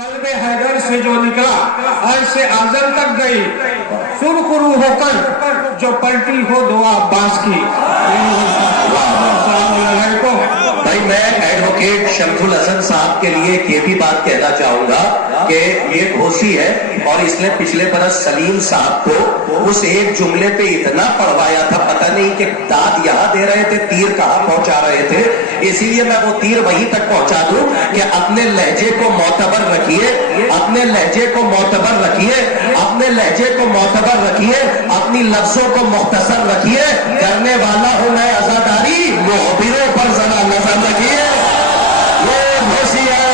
कल्ब हैदर से जो निकला ऐसे आजम तक गई सुरखरू होकर जो पलटी हो दुआ अब्बास की। भाई मैं एडवोकेट शमसुल हसन साहब के लिए ये भी बात कहना चाहूंगा कि ये घोषी है और इसने पिछले बरस सलीम साहब को उस एक जुमले पे इतना पढ़वाया था, पता नहीं कि दाद यहाँ दे रहे थे, तीर कहाँ पहुंचा रहे थे। इसीलिए मैं वो तीर वहीं तक पहुंचा दूं कि अपने लहजे को मोतबर रखिए, अपने लहजे को मोतबर रखिए, अपने लहजे को मोतबर रखिए, अपनी लफ्जों को मुख्तसर रखिए। करने वाला हूं मैं अज़ादारी, मुखबिरों पर जरा नजर रखिए। ये घोषी है।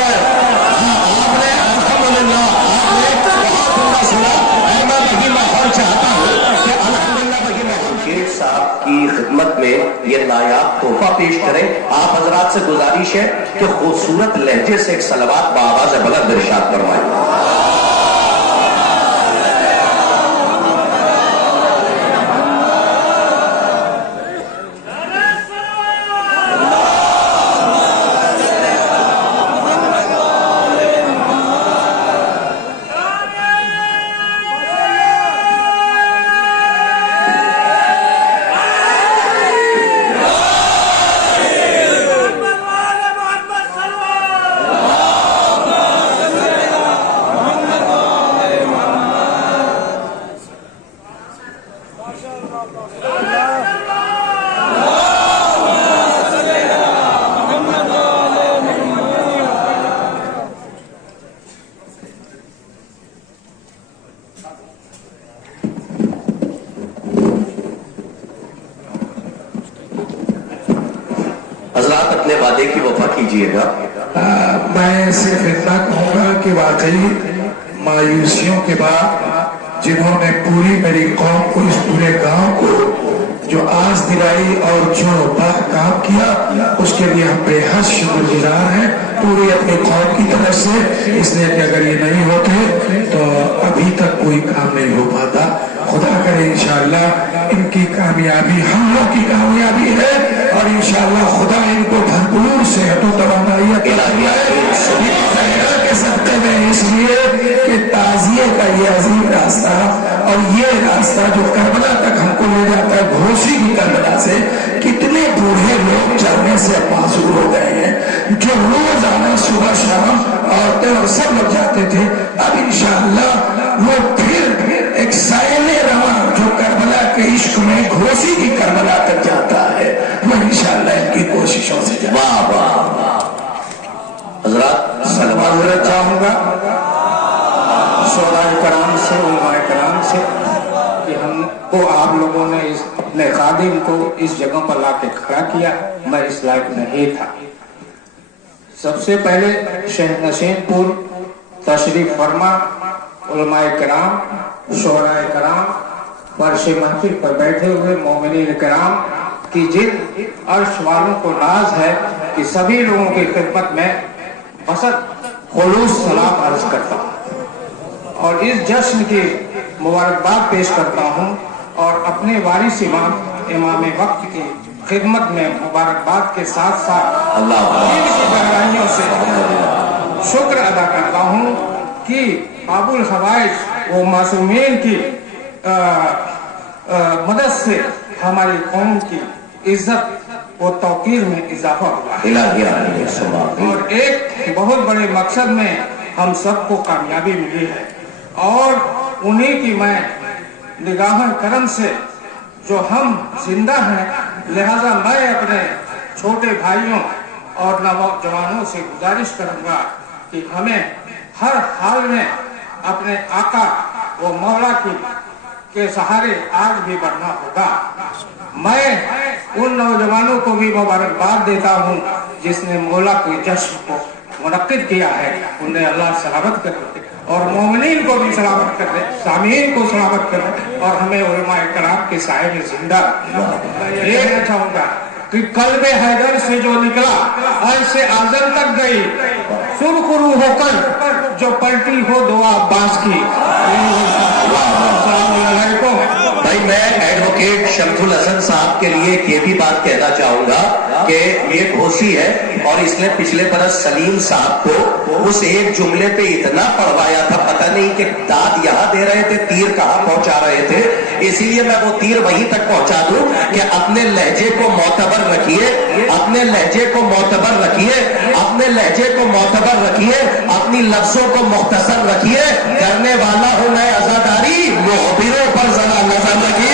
आपने अल्हम्दुलिल्लाह आपने बहुत उम्दा सुना। मैं वही माहौल चाहता हूँ कि अल्हम्दुलिल्लाह वही माहौल गेट साहब की खिदमत में ये नायाब तोहफा पेश करें। आप हजरात से गुजारिश है कि खूबसूरत लहजे से एक सलवात बाआवाज़ बुलंद इरशाद फरमाएं। अपने वादे की वफा कीजिएगा। मैं सिर्फ इतना कहूँगा कि वाकई मायूसियों के बाद जिन्होंने पूरी मेरी कौम को, इस पूरे गांव को जो आस दिलाई और जो काम किया, उसके लिए हम बेहद शुक्रगुजार हैं पूरी अपनी कौम की तरफ से। इसलिए कि अगर ये नहीं होते तो अभी तक कोई काम नहीं हो पाता। खुदा करे इंशाअल्लाह इनकी कामयाबी हम लोग की कामयाबी है और इंशाअल्लाह खुदा इनको भरपूर सेहतों तवानाई के सकते में, इसलिए कि ताजिए का ये अजीम रास्ता और ये रास्ता जो करबला तक हमको ले जाता है, घोषी की करबला से कितने बूढ़े लोग चलने से मासूर हो गए हैं, जो रोज आना सुबह शाम औरतें और सब लोग जाते थे। अब इंशाअल्लाह वो फिर एक साइले रवा जो करबला के इश्क में घोषी की करबला तक जाता है, वो इंशाअल्लाह इनकी कोशिशों से जाता है। वाह वाह हजरत सलवात चाहूंगा शोराए कराम से, उलमाए कराम से कि हमको आप लोगों ने इस अपने खादिम को इस जगह पर लाके खड़ा किया। मैं इस लायक नहीं था। सबसे पहले शहनशीनपुर तशरीफ फरमा उलमाए कराम, शोराए कराम, फर्श महफिल पर बैठे हुए मोमिनीन कराम की जिन अर्श वालों को नाज है कि सभी लोगों की खिदमत में बसत खुलूस सलाम अर्ज करता हूँ और इस जश्न की मुबारकबाद पेश करता हूँ और अपने वारिस इमाम वक्त की खिदमत में मुबारकबाद के साथ साथ इनकी गहराइयों से शुक्र अदा करता हूँ कि काबुल हवाइज वो मासूमीन की मदद से हमारी कौम की इज्जत वो तौकीर में इजाफा हुआ है और एक बहुत बड़े मकसद में हम सबको कामयाबी मिली है और उन्हीं की मैं निगाह करम से जो हम जिंदा हैं, लिहाजा मैं अपने छोटे भाइयों और नौजवानों से गुजारिश करूंगा कि हमें हर हाल में अपने आका व मौला के सहारे आगे भी बढ़ना होगा। मैं उन नौजवानों को भी मुबारकबाद देता हूँ जिसने मौला के जश्न को मुनक्किद किया है। उन्हें अल्लाह सलामत करे और मोमिनीन को भी सलामत कर दे, सामीन को सलामत कर दे और हमें उलमाए कराम के साए में जिंदा रखे। ये चाहूंगा कि कल्ब हैदर से जो निकला ऐसे आजम तक गई सुरखरू होकर जो पलटी हो दुआ अब्बास की। भाई मैं एडवोकेट ایڈوکیٹ شمسل حسن صاحب کے لیے یہ بھی بات کہنا چاہوں گا کہ یہ گھوسی ہے اور اس نے پچھلے برس سلیم صاحب کو اس ایک جملے پہ اتنا پڑھوایا تھا، پتہ نہیں کہ داد یہاں دے رہے تھے تیر کہاں پہنچا رہے تھے، اسی لیے میں وہ تیر وہیں تک پہنچا دوں کہ اپنے لہجے کو معتبر رکھیے، اپنے لہجے کو معتبر رکھیے، اپنے لہجے کو معتبر رکھیے، اپنی لفظوں کو مختصر رکھیے، کرنے والا ہوں میں عزاداری، محبروں پر ذرا نظر رکھیے۔